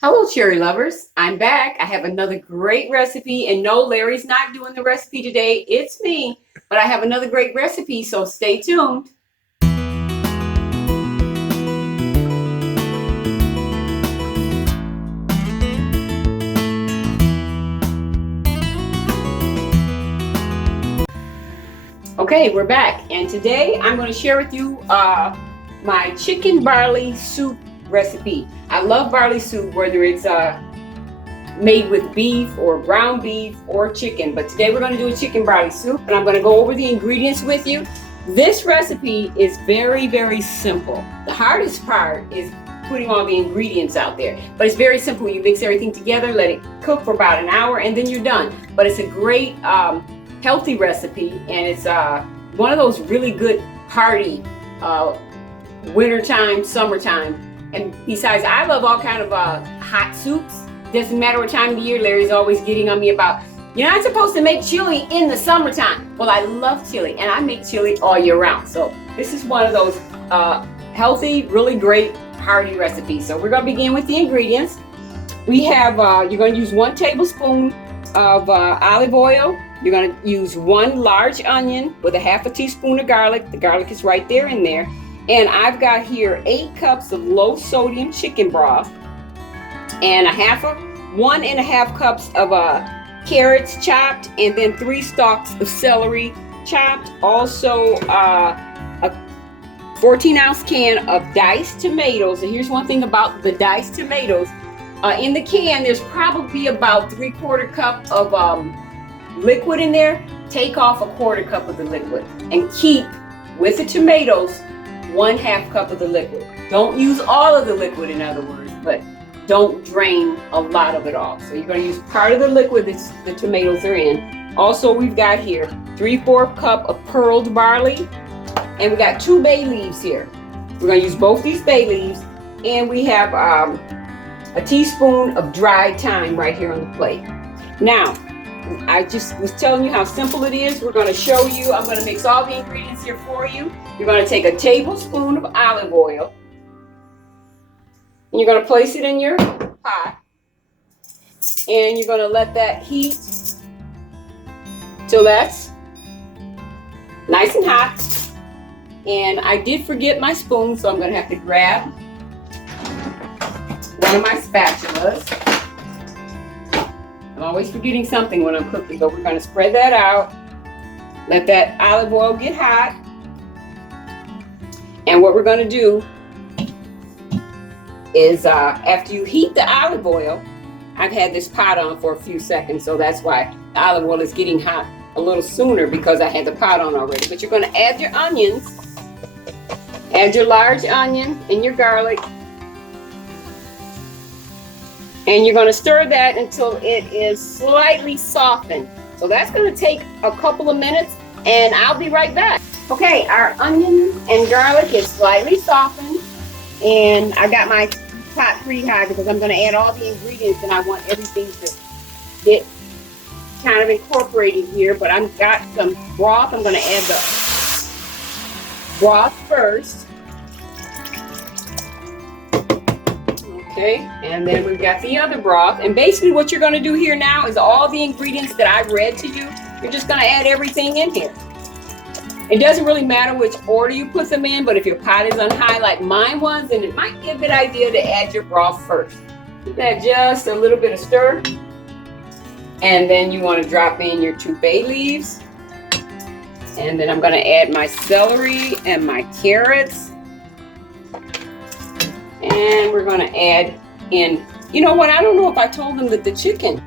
Hello, cherry lovers. I'm back. I have another great recipe. And no, Larry's not doing the recipe today. It's me. But I have another great recipe, so stay tuned. Okay, we're back. And today I'm going to share with you my chicken barley soup recipe. I love barley soup, whether it's made with beef or ground beef or chicken. But today we're going to do a chicken barley soup, and I'm going to go over the ingredients with you. This recipe is very, very simple. The hardest part is putting all the ingredients out there. But it's very simple. You mix everything together, let it cook for about an hour, and then you're done. But it's a great healthy recipe, and it's one of those really good party wintertime, summertime. And besides, I love all kind of hot soups. Doesn't matter what time of the year. Larry's always getting on me about, you're not supposed to make chili in the summertime. Well, I love chili, and I make chili all year round. So this is one of those healthy, really great hearty recipes. So we're going to begin with the ingredients. We have, you're going to use 1 tablespoon of olive oil. You're going to use 1 large onion with a half a teaspoon of garlic. The garlic is right there in there. And I've got here 8 cups of low sodium chicken broth, and 1.5 cups of carrots chopped, and then 3 stalks of celery chopped. Also a 14-ounce can of diced tomatoes. And here's one thing about the diced tomatoes. In the can, there's probably about 3/4 cup of liquid in there. Take off 1/4 cup of the liquid and keep with the tomatoes 1/2 cup of the liquid. Don't use all of the liquid, in other words, but don't drain a lot of it off. So you're going to use part of the liquid that the tomatoes are in. Also, we've got here 3/4 cup of pearled barley, and we got 2 bay leaves here. We're going to use both these bay leaves, and we have a teaspoon of dried thyme right here on the plate. Now, I just was telling you how simple it is. We're going to show you. I'm going to mix all the ingredients here for you. You're going to take a tablespoon of olive oil, and you're going to place it in your pot, and you're going to let that heat till that's nice and hot. And I did forget my spoon, so I'm going to have to grab one of my spatulas. I'm always forgetting something when I'm cooking, but we're going to spread that out. Let that olive oil get hot. And what we're going to do is after you heat the olive oil, I've had this pot on for a few seconds, so that's why the olive oil is getting hot a little sooner, because I had the pot on already. But you're going to add your onions, add your large onion and your garlic, and you're going to stir that until it is slightly softened. So that's going to take a couple of minutes, and I'll be right back. Okay, our onion and garlic is slightly softened, and I got my pot pretty high because I'm going to add all the ingredients, and I want everything to get kind of incorporated here. But I've got some broth. I'm going to add the broth first. Okay, and then we've got the other broth. And basically what you're going to do here now is all the ingredients that I read to you, you're just going to add everything in here. It doesn't really matter which order you put them in, but if your pot is on high like mine was, then it might be a good idea to add your broth first. Give that just a little bit of stir. And then you want to drop in your 2 bay leaves. And then I'm going to add my celery and my carrots. And we're going to add in, you know what, I don't know if I told them that the chicken,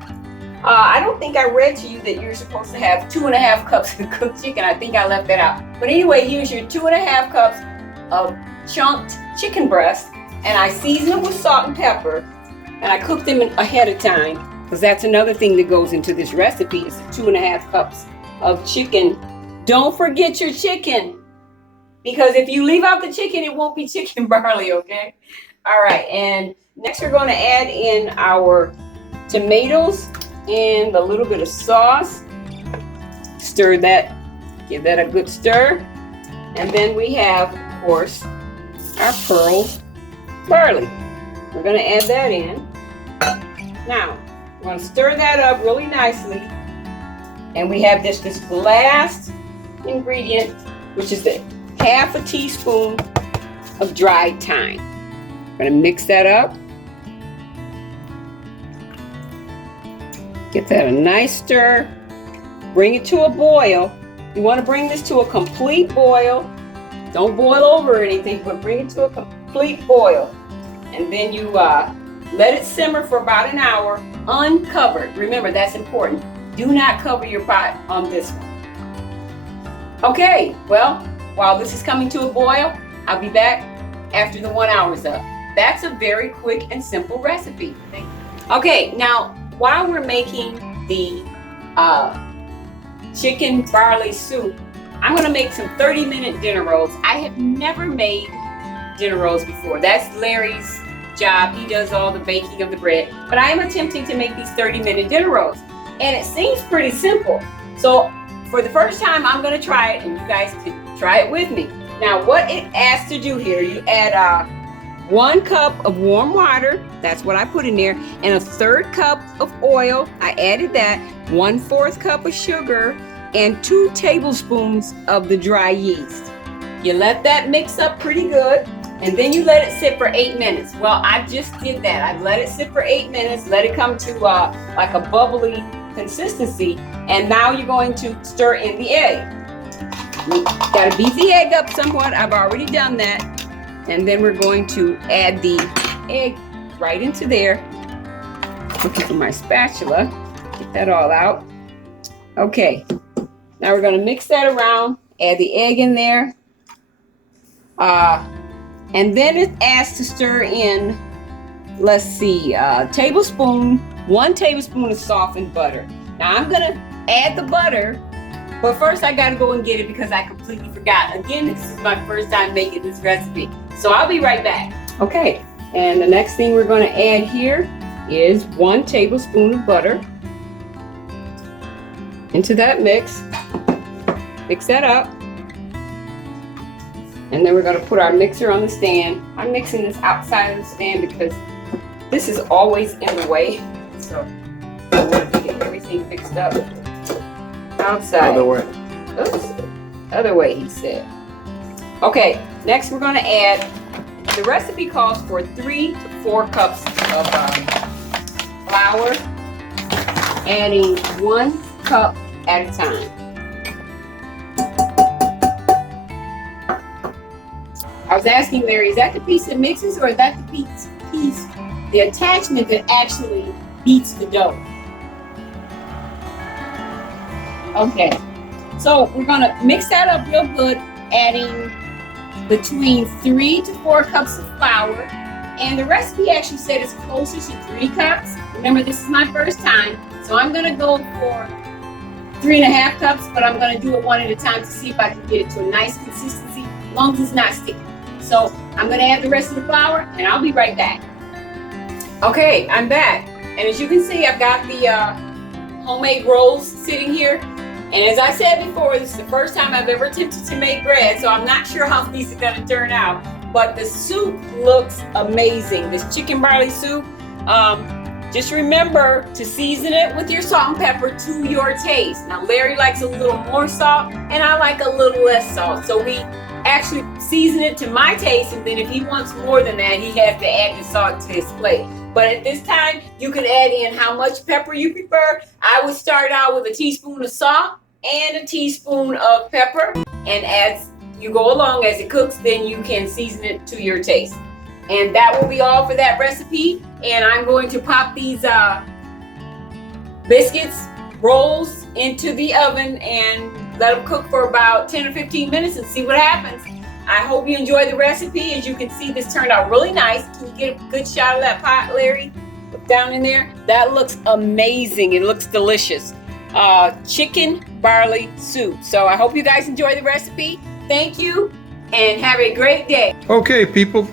I don't think I read to you that you're supposed to have 2.5 cups of cooked chicken. I think I left that out. But anyway, here's your 2.5 cups of chunked chicken breast, and I season them with salt and pepper, and I cook them ahead of time, because that's another thing that goes into this recipe is 2.5 cups of chicken. Don't forget your chicken, because if you leave out the chicken, it won't be chicken barley, okay? All right, and next we're going to add in our tomatoes and a little bit of sauce. Stir that, give that a good stir. And then we have, of course, our pearl barley. We're going to add that in. Now, we're going to stir that up really nicely. And we have this last ingredient, which is the half a teaspoon of dried thyme. I'm going to mix that up. Get that a nice stir. Bring it to a boil. You want to bring this to a complete boil. Don't boil over or anything, but bring it to a complete boil. And then you let it simmer for about an hour, uncovered. Remember, that's important. Do not cover your pot on this one. Okay, well, while this is coming to a boil, I'll be back after the 1 hour's up. That's a very quick and simple recipe. Okay, now while we're making the chicken barley soup, I'm gonna make some 30-minute dinner rolls. I have never made dinner rolls before. That's Larry's job. He does all the baking of the bread. But I am attempting to make these 30-minute dinner rolls. And it seems pretty simple. So for the first time, I'm gonna try it, and you guys can try it with me. Now, what it asks to do here, you add 1 cup of warm water, that's what I put in there, and a 1/3 cup of oil. I added that, 1/4 cup of sugar, and 2 tablespoons of the dry yeast. You let that mix up pretty good, and then you let it sit for 8 minutes. Well, I just did that. I've let it sit for 8 minutes, let it come to like a bubbly consistency, and now you're going to stir in the egg. You gotta beat the egg up somewhat. I've already done that. And then we're going to add the egg right into there. Looking for my spatula. Get that all out. Okay. Now we're gonna mix that around. Add the egg in there. And then it asks to stir in, let's see, 1 tablespoon of softened butter. Now I'm gonna add the butter, but first I gotta go and get it because I completely forgot. Again, this is my first time making this recipe. So I'll be right back. Okay, and the next thing we're gonna add here is 1 tablespoon of butter into that mix. Mix that up. And then we're gonna put our mixer on the stand. I'm mixing this outside of the stand because this is always in the way. So I want to get everything mixed up outside. Other way. Oops. Other way, he said. Okay, next we're gonna add, the recipe calls for 3 to 4 cups of flour, adding 1 cup at a time. I was asking Larry, is that the piece that mixes or is that the piece, the attachment that actually beats the dough? Okay, so we're gonna mix that up real good, adding between 3 to 4 cups of flour. And the recipe actually said it's closer to 3 cups. Remember, this is my first time, so I'm gonna go for 3.5 cups, but I'm gonna do it one at a time to see if I can get it to a nice consistency, as long as it's not sticky. So I'm gonna add the rest of the flour and I'll be right back. Okay, I'm back. And as you can see, I've got the homemade rolls sitting here. And as I said before, this is the first time I've ever attempted to make bread, so I'm not sure how these are gonna turn out. But the soup looks amazing. This chicken barley soup, just remember to season it with your salt and pepper to your taste. Now Larry likes a little more salt and I like a little less salt. So we actually season it to my taste, and then if he wants more than that, he has to add the salt to his plate. But at this time, you can add in how much pepper you prefer. I would start out with a teaspoon of salt and a teaspoon of pepper. And as you go along, as it cooks, then you can season it to your taste. And that will be all for that recipe. And I'm going to pop these biscuits, rolls into the oven and let them cook for about 10 or 15 minutes and see what happens. I hope you enjoy the recipe. As you can see, this turned out really nice. Can you get a good shot of that pot, Larry? Look down in there. That looks amazing. It looks delicious. Chicken barley soup. So I hope you guys enjoy the recipe. Thank you and have a great day. Okay, people,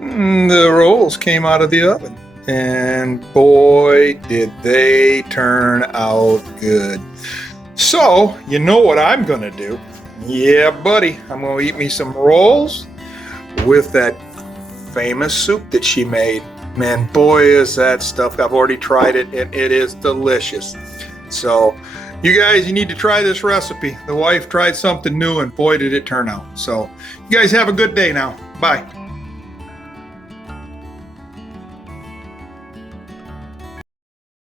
the rolls came out of the oven. And boy, did they turn out good. So, you know what I'm gonna do? Yeah, buddy, I'm gonna eat me some rolls with that famous soup that she made. Man, boy, is that stuff. I've already tried it, and it is delicious. So you guys, you need to try this recipe. The wife tried something new, and boy, did it turn out. So you guys have a good day now. Bye.